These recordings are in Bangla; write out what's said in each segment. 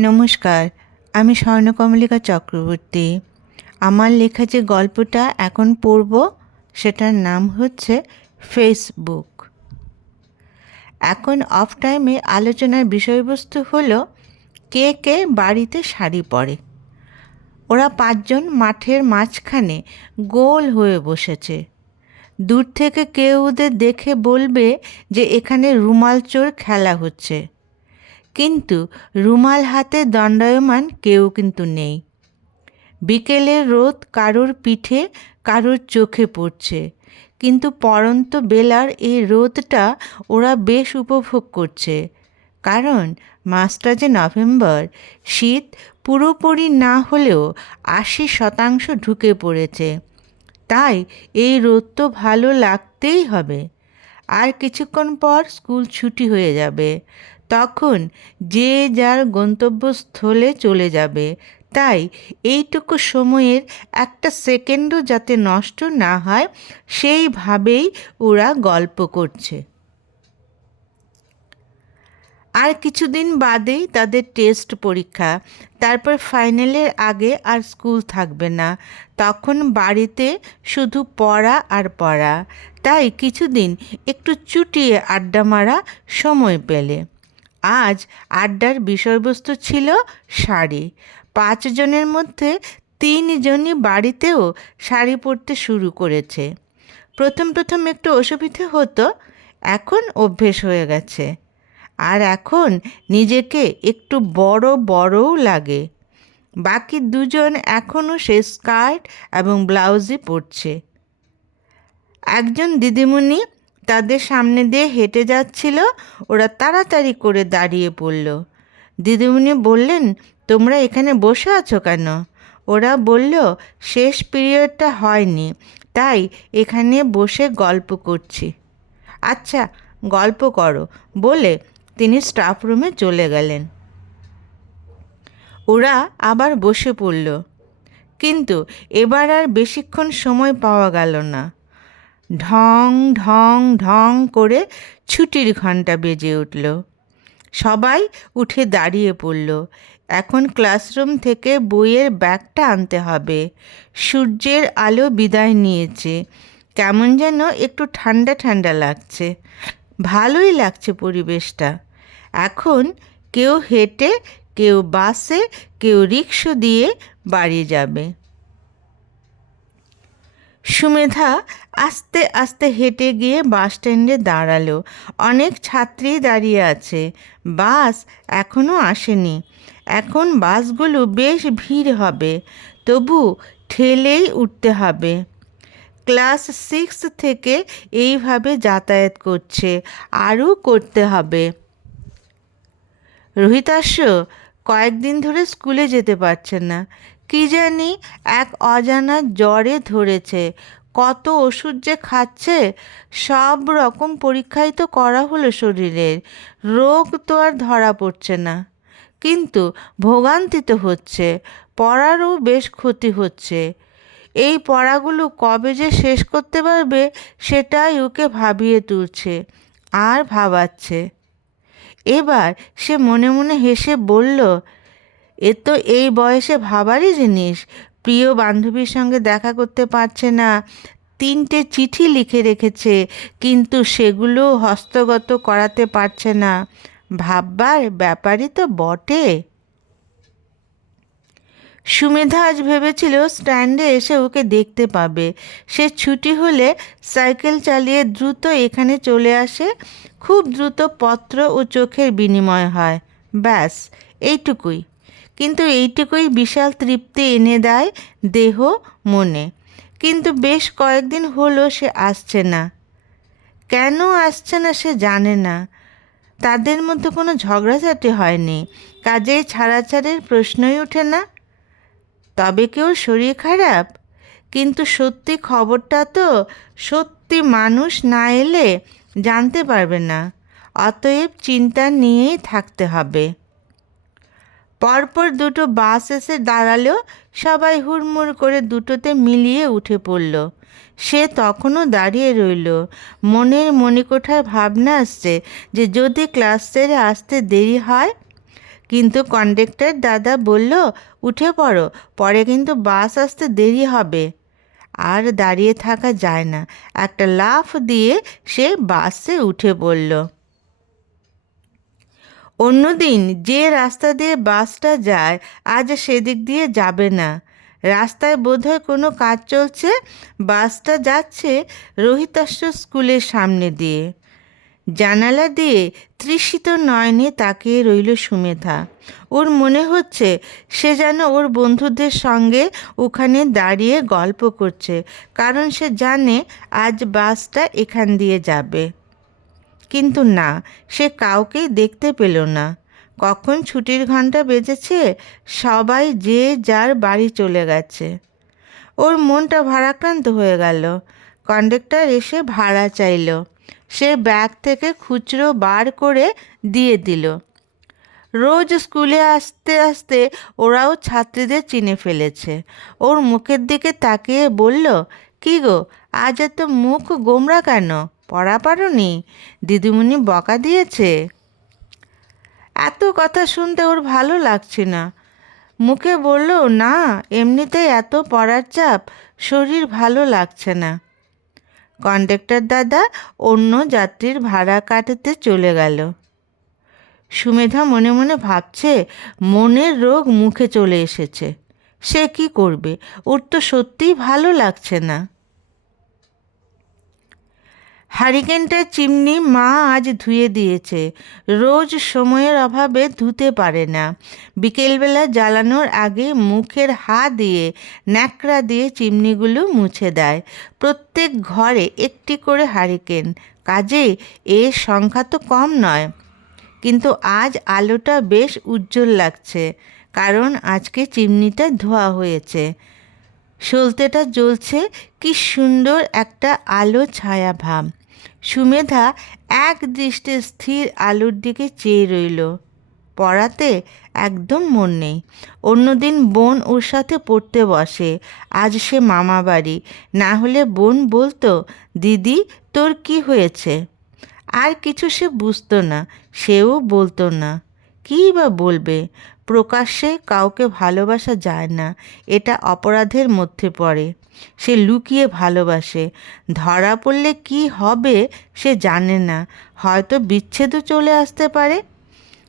নমস্কার, আমি স্বর্ণকমলিকা চক্রবর্তী। আমার লেখা যে গল্পটা এখন পড়ব, সেটার নাম হচ্ছে ফেসবুক। এখন অফ টাইমে আলোচনার বিষয়বস্তু হলো, কে কে বাড়িতে শাড়ি পরে। ওরা পাঁচজন মাঠের মাঝখানে গোল হয়ে বসেছে। দূর থেকে কেউ ওদের দেখে বলবে যে এখানে রুমাল চোর খেলা হচ্ছে। কিন্তু রুমাল হাতে দণ্ডায়মান কেউ কিন্তু নেই। বিকেলের রোদ কারোর পিঠে, কারোর চোখে পড়ছে। কিন্তু পরন্ত বেলার এই রোদটা ওরা বেশ উপভোগ করছে। কারণ মাসটা যে নভেম্বর, শীত পুরোপুরি না হলেও আশি শতাংশ ঢুকে পড়েছে। তাই এই রোদ তো ভালো লাগতেই হবে। আর কিছুক্ষণ পর স্কুল ছুটি হয়ে যাবে। তখন যে যার গন্তব্যস্থলে চলে যাবে। তাই এইটুকু সময়ের একটা সেকেন্ডও যাতে নষ্ট না হয়, সেইভাবেই ওরা গল্প করছে। আর কিছুদিন বাদেই তাদের টেস্ট পরীক্ষা। তারপর ফাইনালের আগে আর স্কুল থাকবে না। তখন বাড়িতে শুধু পড়া আর পড়া। তাই কিছুদিন একটু চুটিয়ে আড্ডা মারা সময় পেলে। আজ আড্ডার বিষয়বস্তু ছিল শাড়ি। পাঁচজনের মধ্যে তিনজনই বাড়িতেও শাড়ি পরতে শুরু করেছে। প্রথম প্রথম একটু অসুবিধে হতো, এখন অভ্যেস হয়ে গেছে। আর এখন নিজেকে একটু বড় বড়ও লাগে। বাকি দুজন এখনও সে স্কার্ট এবং ব্লাউজই পরছে। একজন দিদিমণি তাদের সামনে দিয়ে হেঁটে যাচ্ছিল। ওরা তাড়াতাড়ি করে দাঁড়িয়ে পড়ল। দিদিমণি বললেন, তোমরা এখানে বসে আছো কেন? ওরা বলল, শেষ পিরিয়ডটা হয়নি, তাই এখানে বসে গল্প করছি। আচ্ছা গল্প করো। বলে তিনি স্টাফ রুমে চলে গেলেন। ওরা আবার বসে পড়ল। কিন্তু এবার আর বেশিক্ষণ সময় পাওয়া গেল না। ঢং ঢং ঢং করে ছুটির ঘণ্টা বেজে উঠল। সবাই উঠে দাঁড়িয়ে পড়ল। এখন ক্লাসরুম থেকে বইয়ের ব্যাগটা আনতে হবে। সূর্যের আলো বিদায় নিয়েছে। কেমন যেন একটু ঠান্ডা ঠান্ডা লাগছে। ভালোই লাগছে পরিবেশটা। এখন কেউ হেঁটে, কেউ বাসে, কেউ রিক্সা দিয়ে বাড়ি যাবে। সুমেধা আস্তে আস্তে হেঁটে গিয়ে বাস স্ট্যান্ডে দাঁড়াল। অনেক ছাত্রী দাঁড়িয়ে আছে। বাস এখনও আসেনি। এখন বাসগুলো বেশ ভিড় হবে। তবু ঠেলেই উঠতে হবে। ক্লাস সিক্স থেকে এইভাবে যাতায়াত করছে। আরও করতে হবে। রোহিতাস্য কয়েকদিন ধরে স্কুলে যেতে পারছে না। কি জানি এক অজানা জ্বরে ধরেছে। কত ওষুধ যে খাচ্ছে, সব রকম পরীক্ষাই তো করা হলো শরীরের। রোগ তো আর ধরা পড়ছে না। কিন্তু ভোগান্তি তো হচ্ছে, পড়ারও বেশ ক্ষতি হচ্ছে। এই পড়াগুলো কবে যে শেষ করতে পারবে, সেটাই ওকে ভাবিয়ে তুলছে, আর ভাবাচ্ছে। এবার সে মনে মনে হেসে বলল এ তো এই বয়সে ভাবারই জিনিস। প্রিয় বান্ধবীর সঙ্গে দেখা করতে পারছে না। তিনটে চিঠি লিখে রেখেছে, কিন্তু সেগুলো হস্তগত করাতে পারছে না। ভাববার ব্যাপারই তো বটে। সুমেধা আজ ভেবেছিল স্ট্যান্ডে এসে ওকে দেখতে পাবে। সে ছুটি হলে সাইকেল চালিয়ে দ্রুত এখানে চলে আসে। খুব দ্রুত পত্র ও চোখের বিনিময় হয়। ব্যাস, এইটুকুই। কিন্তু এইটুকুই বিশাল তৃপ্তি এনে দেয় দেহ, মনে। কিন্তু বেশ কয়েকদিন হলো সে আসছে না। কেন আসছে না সে জানে না। তাদের মধ্যে কোনো ঝগড়াঝাটি হয়নি। কাজেই ছাড়াছাড়ির প্রশ্নই ওঠে না। তবে কেউ শরীর খারাপ? কিন্তু সত্যি খবরটা তো সত্যি মানুষ না এলে জানতে পারবে না। অতএব চিন্তা নিয়েই থাকতে হবে। পরপর দুটো বাস এসে দাঁড়ালেও সবাই হুড়মুড় করে দুটোতে মিলিয়ে উঠে পড়ল। সে তখনও দাঁড়িয়ে রইল। মনের মণিকোঠার ভাবনা আসছে যে যদি ক্লাস সেরে আসতে দেরি হয়? কিন্তু কন্ডাক্টর দাদা বলল, উঠে পড়ো, পরে কিন্তু বাস আসতে দেরি হবে। আর দাঁড়িয়ে থাকা যায় না। একটা লাফ দিয়ে সে বাসে উঠে পড়ল। অন্যদিন যে রাস্তা দিয়ে বাসটা যায়, আজ সেদিক দিয়ে যাবে না। রাস্তায় বোধহয় কোনো কাজ চলছে, বাসটা যাচ্ছে রোহিতাশ্র স্কুলের সামনে দিয়ে। জানালা দিয়ে তৃষিত নয়নে তাকিয়ে রইল সুমেধা। ওর মনে হচ্ছে সে যেন ওর বন্ধুদের সঙ্গে ওখানে দাঁড়িয়ে গল্প করছে, কারণ সে জানে আজ বাসটা এখান দিয়ে যাবে। কিন্তু না, সে কাউকেই দেখতে পেল না। কখন ছুটির ঘণ্টা বেজেছে, সবাই যে যার বাড়ি চলে গেছে। ওর মনটা ভারাক্রান্ত হয়ে গেল। কন্ডাক্টর এসে ভাড়া চাইল। সে ব্যাগ থেকে খুচরো বার করে দিয়ে দিল। রোজ স্কুলে আসতে আসতে ওরাও ছাত্রীদের চিনে ফেলেছে। ওর মুখের দিকে তাকিয়ে বলল, কি গো, আজ এত মুখ গোমরা কেন? পড়া পারোনি? দিদিমণি বকা দিয়েছে। এত কথা শুনতে ওর ভালো লাগছে না। মুখে বলল, না, এমনিতেই এত পড়ার চাপ, শরীর ভালো লাগছে না। কন্ডাক্টর দাদা অন্য যাত্রীর ভাড়া কাটাতে চলে গেল। সুমেধা মনে মনে ভাবছে, মনের রোগ মুখে চলে এসেছে। সে কি করবে? ওর তো সত্যিই ভালো লাগছে না। হারিকেনটার চিমনি মা আজ ধুয়ে দিয়েছে। রোজ সময়ের অভাবে ধুতে পারে না। বিকেলবেলা জ্বালানোর আগে মুখের হা দিয়ে ন্যাকড়া দিয়ে চিমনিগুলো মুছে দেয়। প্রত্যেক ঘরে একটি করে হারিকেন। কাজে এর সংখ্যা তো কম নয়। কিন্তু আজ আলোটা বেশ উজ্জ্বল লাগছে, কারণ আজকে চিমনিটা ধোয়া হয়েছে। সলতেটা জ্বলছে, কি সুন্দর একটা আলো ছায়া ভাব। সুমেধা এক দৃষ্টে স্থির আলোর দিকে চেয়ে রইল। পড়াতে একদম মন নেই। অন্যদিন বোন ওর সাথে পড়তে বসে। আজ সে মামা বাড়ি না হলে বোন বলতো, দিদি, তোর কি হয়েছে? আর কিছু সে বুঝতো না, সেও বলতো না। কী বা বলবে? প্রকাশ্যে কাউকে ভালোবাসা যায় না। এটা অপরাধের মধ্যে পড়ে। সে লুকিয়ে ভালোবাসে। ধরা পড়লে কি হবে সে জানে না। হয়তো বিচ্ছেদও চলে আসতে পারে।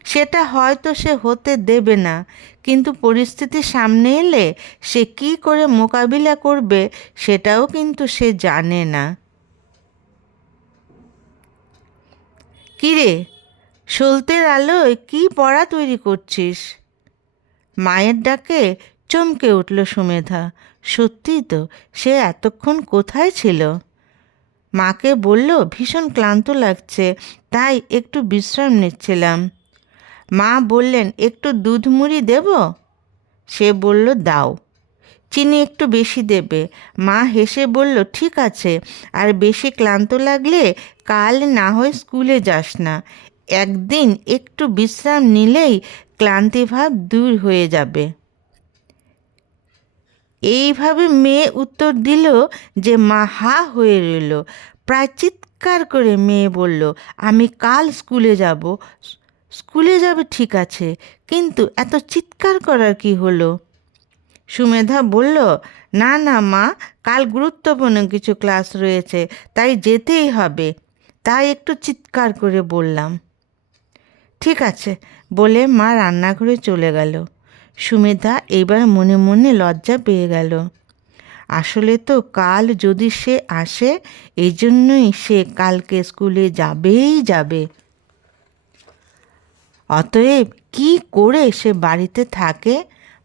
সেটা হয়তো সে হতে দেবে না। কিন্তু পরিস্থিতি সামনে এলে সে কি করে মোকাবিলা করবে সেটাও কিন্তু সে জানে না। কিরে, সলতের আলোয় কি পড়া তৈরি করছিস? মায়ের ডাকে চমকে উঠল সুমেধা। সত্যি তো, সে এতক্ষণ কোথায় ছিল? মাকে বলল, ভীষণ ক্লান্ত লাগছে, তাই একটু বিশ্রাম নিচ্ছিলাম। মা বললেন, একটু দুধ মুড়ি দেব? সে বলল, দাও। চিনি একটু বেশি দেবে। মা হেসে বলল, ঠিক আছে, আর বেশি ক্লান্ত লাগলে কাল না হয় স্কুলে যাস না। একদিন একটু বিশ্রাম নিলেই ক্লান্তিভাব দূর হয়ে যাবে। এইভাবে মেয়ে উত্তর দিল যে মা হা হয়ে রইল। প্রায় চিৎকার করে মেয়ে বলল, আমি কাল স্কুলে যাব। স্কুলে যাবে ঠিক আছে, কিন্তু এত চিৎকার করার কি হলো? সুমেধা বলল, না না মা, কাল গুরুত্বপূর্ণ কিছু ক্লাস রয়েছে, তাই যেতেই হবে। তাই একটু চিৎকার করে বললাম। ঠিক আছে, বলে মা রান্নাঘরে চলে গেল। সুমেধা এবার মনে মনে লজ্জা পেয়ে গেল। আসলে তো কাল যদি সে আসে এই জন্যই সে কালকে স্কুলে যাবেই যাবে। অতএব কি করে সে বাড়িতে থাকে?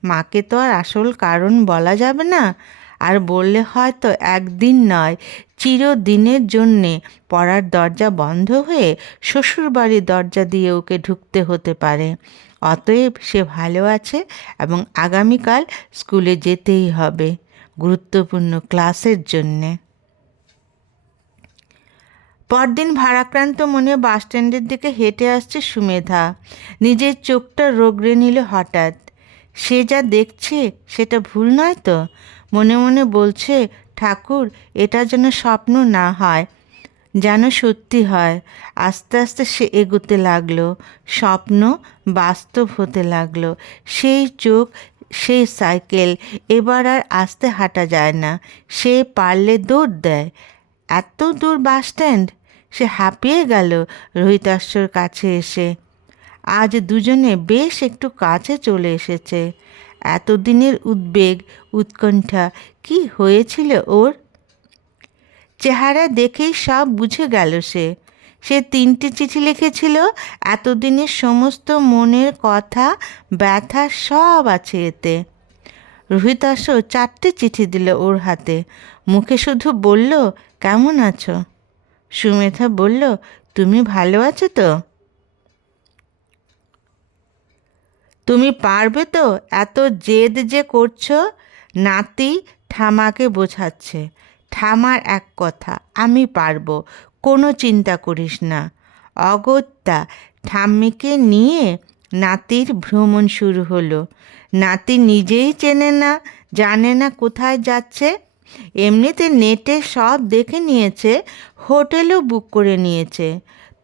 মাকে তো আর আসল কারণ বলা যাবে না। আর বললে হয়তো একদিন নয়, চিরদিনের জন্যে পড়ার দরজা বন্ধ হয়ে শ্বশুরবাড়ির দরজা দিয়ে ওকে ঢুকতে হতে পারে। অতএব সে ভালো আছে এবং আগামীকাল স্কুলে যেতেই হবে গুরুত্বপূর্ণ ক্লাসের জন্যে। পরদিন ভারাক্রান্ত মনে বাসস্ট্যান্ডের দিকে হেঁটে আসছে সুমেধা। নিজের চোখটা রোগড়ে নিল হঠাৎ। সে যা দেখছে সেটা ভুল নয় তো? মনে মনে বলছে, ঠাকুর, এটা যেন স্বপ্ন না হয়। যেন সত্যি হয়। আস্তে আস্তে সে এগোতে লাগল, স্বপ্ন বাস্তব হতে লাগল। সেই চোখ, সেই সাইকেল, এবার আর আস্তে হাঁটা যায় না। সে পারলে দৌড় দেয়। এত দূর বাস স্ট্যান্ড? সে হাঁপিয়ে গেল রোহিতাশ্বর কাছে এসে। আজ দুজনে বেশ একটু কাছে চলে এসেছে। এতদিনের উদ্বেগ, উৎকণ্ঠা, কি হয়েছিল ওর? চেহারা দেখেই সব বুঝে গেল সে। সে তিনটে চিঠি লিখেছিল, এতদিনের সমস্ত মনের কথা, ব্যথা সব আছে এতে। রোহিতাস চারটে চিঠি দিল ওর হাতে। মুখে শুধু বলল, কেমন আছো? সুমেধা বলল, তুমি ভালো আছো তো? তুমি পারবে তো? এত জেদ যে করছ? নাতি ঠামাকে বোঝাচ্ছে। ঠামার এক কথা, আমি পারব, কোনো চিন্তা করিস না। অগত্যা, ঠাম্মিকে নিয়ে নাতির ভ্রমণ শুরু হলো। নাতি নিজেই চেনে না, জানে না কোথায় যাচ্ছে। এমনিতে নেটে সব দেখে নিয়েছে, হোটেলও বুক করে নিয়েছে।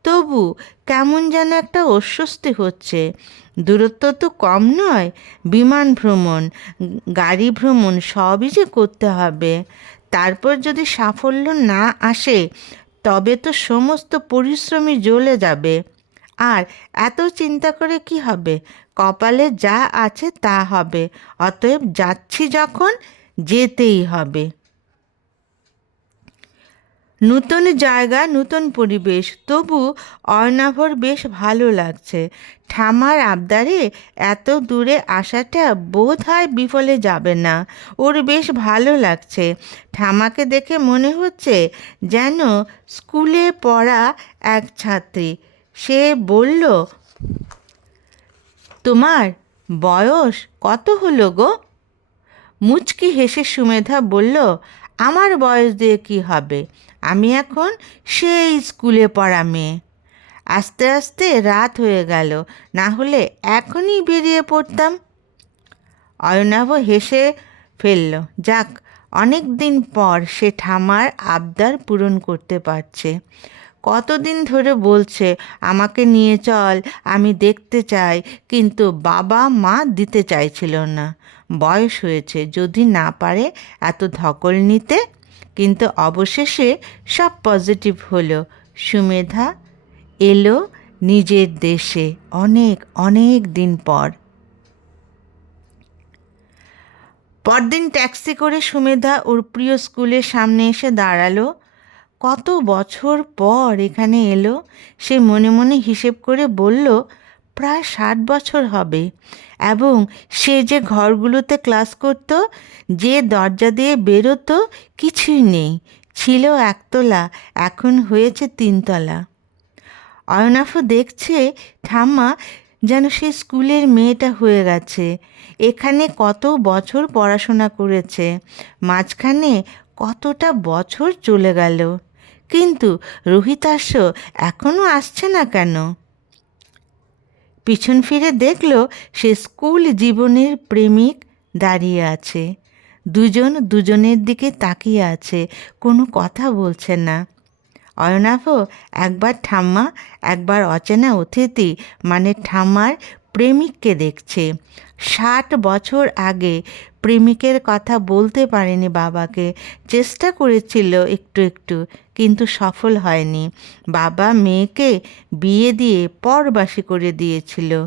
তবু কেমন যেন একটা অস্বস্তি হচ্ছে। দূরত্ব তো কম নয়, বিমান ভ্রমণ, গাড়ি ভ্রমণ সবই যে করতে হবে। তারপর যদি সাফল্য না আসে, তবে তো সমস্ত পরিশ্রমই জ্বলে যাবে। আর এত চিন্তা করে কি হবে? কপালে যা আছে তা হবে। অতএব যাচ্ছি যখন, যেতেই হবে। নূতন জায়গা, নূতন পরিবেশ। তবু অর্ণাভর বেশ ভালো লাগছে। ঠামার আবদারে এত দূরে আসাটা বোধ হয় বিফলে যাবে না। ওর বেশ ভালো লাগছে। ঠামাকে দেখে মনে হচ্ছে যেন স্কুলে পড়া এক ছাত্রী। সে বলল, তোমার বয়স কত হলো গো? মুচকি হেসে সুমেধা বলল, আমার বয়স দিয়ে কি হবে? আমি এখন সেই স্কুলে পড়া মেয়ে। আস্তে আস্তে রাত হয়ে গেল, না হলে এখনই বেরিয়ে পড়তাম। অয়নাভ হেসে ফেলল, যাক অনেক দিন পর সে ঠামার আবদার পূরণ করতে পারছে। কতদিন ধরে বলছে, আমাকে নিয়ে চল, আমি দেখতে চাই কিন্তু বাবা মা দিতে চাইছিল না। বয়স হয়েছে, যদি না পারে এত ধকল নিতে কিন্তু অবশেষে সব পজিটিভ হলো। সুমেধা এলো নিজের দেশে অনেক অনেক দিন পর। পরদিন ট্যাক্সি করে সুমেধা ওর প্রিয় স্কুলের সামনে এসে দাঁড়াল। কত বছর পর এখানে এলো, সে মনে মনে হিসেব করে বলল প্রায় ষাট বছর হবে এবং সে যে ঘরগুলোতে ক্লাস করত, যে দরজা দিয়ে বেরোতো, কিছুই নেই। ছিল একতলা, এখন হয়েছে তিনতলা। অয়নাফ দেখছে, ঠাম্মা, যেন সে স্কুলের মেয়েটা হয়ে গেছে। এখানে কত বছর পড়াশোনা করেছে। মাঝখানে কতটা বছর চলে গেল। কিন্তু রোহিতাস্য এখনও আসছে না কেন? পিছন ফিরে দেখল সে স্কুল জীবনের প্রেমিক দাঁড়িয়ে আছে। দুজন দুজনের দিকে তাকিয়ে আছে, কোনো কথা বলছে না। অয়নাভ, একবার ঠাম্মা, একবার অচেনা অতিথি মানে ঠাম্মার প্রেমিককে দেখছে। ষাট বছর আগে প্রেমিকের কথা বলতে পারেনি বাবাকে। চেষ্টা করেছিল একটু একটু, কিন্তু সফল হয়নি। বাবা মেয়েকে বিয়ে দিয়ে পরবাসী করে দিয়েছিল।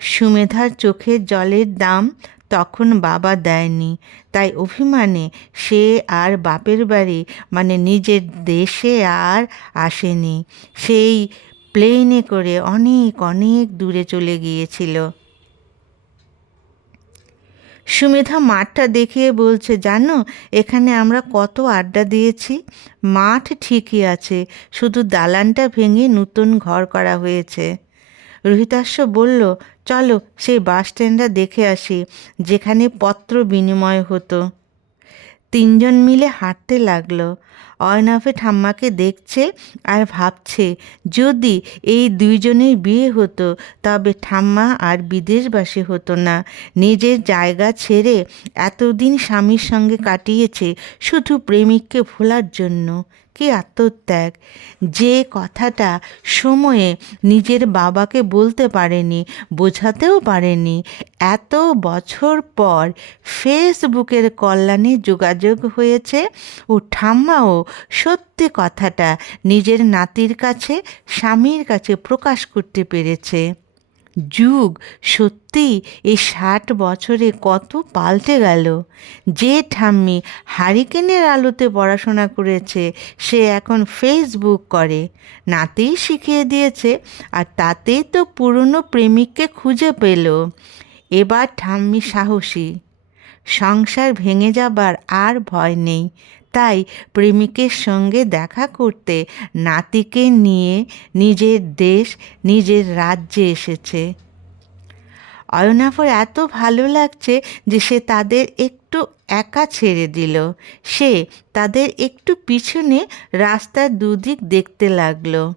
সুমেধার চোখের জলের দাম তখন বাবা দেয়নি। তাই অভিমানে সে আর বাপের বাড়ি মানে নিজের দেশে আর আসেনি। সেই প্লেনে করে অনেক অনেক দূরে চলে গিয়েছিল। সুমেধা মাঠটা দেখিয়ে বলছে, জানো, এখানে আমরা কত আড্ডা দিয়েছি। মাঠ ঠিকই আছে, শুধু দালানটা ভেঙে নতুন ঘর করা হয়েছে। রোহিতাস্য বলল, চলো, সেই বাস স্ট্যান্ডটা দেখে আসি, যেখানে পত্র বিনিময় হতো। তিনজন মিলে হাঁটতে লাগল। অয়নাফে ঠাম্মাকে দেখছে আর ভাবছে, যদি এই দুইজনের বিয়ে হতো, তবে ঠাম্মা আর বিদেশবাসী হতো না। নিজের জায়গা ছেড়ে এতদিন স্বামীর সঙ্গে কাটিয়েছে শুধু প্রেমিককে ভোলার জন্য। কি আত্মত্যাগ। যে কথাটা সময়ে নিজের বাবাকে বলতে পারেনি, বোঝাতেও পারেনি, এত বছর পর ফেসবুকের কল্যাণে যোগাযোগ হয়েছে ও ঠাম্মাও সত্যি কথাটা নিজের নাতির কাছে, স্বামীর কাছে প্রকাশ করতে পেরেছে। যুগ সত্যি এই ষাট বছরে কত পাল্টে গেল। যে ঠাম্মি হারিকেনের আলোতে পড়াশোনা করেছে, সে এখন ফেসবুক করে। নাতেই শিখিয়ে দিয়েছে আর তাতেই তো পুরনো প্রেমিককে খুঁজে পেল। এবার ঠাম্মি সাহসী। সংসার ভেঙে যাবার আর ভয় নেই। তাই প্রেমিকের সঙ্গে দেখা করতে নাতিকে নিয়ে নিজের দেশ, নিজের রাজ্যে এসেছে। অয়নাফর এত ভালো লাগছে যে সে তাদের একটু একা ছেড়ে দিল। সে তাদের একটু পিছনে রাস্তার দুদিক দেখতে লাগল।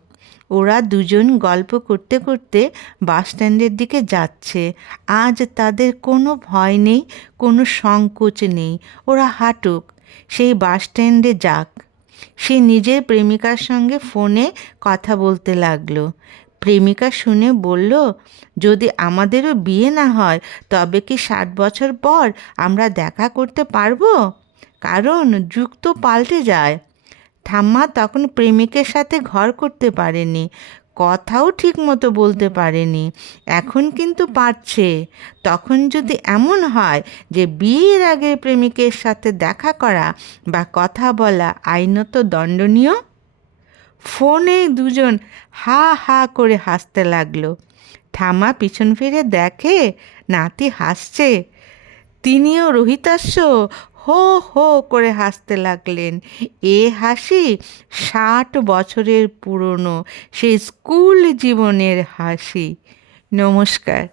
ওরা দুজন গল্প করতে করতে বাসস্ট্যান্ডের দিকে যাচ্ছে। আজ তাদের কোনো ভয় নেই, কোনো সংকোচ নেই। ওরা হাঁটুক। সেই বাস স্ট্যান্ডে যাক। সে নিজের প্রেমিকার সঙ্গে ফোনে কথা বলতে লাগল। প্রেমিকা শুনে বলল, যদি আমাদেরও বিয়ে না হয়, তবে কি ষাট বছর পর আমরা দেখা করতে পারব? কারণ যুগ তো পাল্টে যায়। ঠাম্মা তখন প্রেমিকের সাথে ঘর করতে পারেনি। কথাও ঠিক মতো বলতে পারেনি। এখন কিন্তু পারছে। তখন যদি এমন হয় যে বিয়ের আগে প্রেমিকের সাথে দেখা করা বা কথা বলা আইনত দণ্ডনীয়? ফোনে দুজন হা হা করে হাসতে লাগল। ঠাম্মা পিছন ফিরে দেখে নাতি হাসছে। তিনিও রোহিতাস্য হো হো করে হাসতে লাগলেন। এ হাসি ষাট বছরের পুরনো, সেই স্কুল জীবনের হাসি। নমস্কার।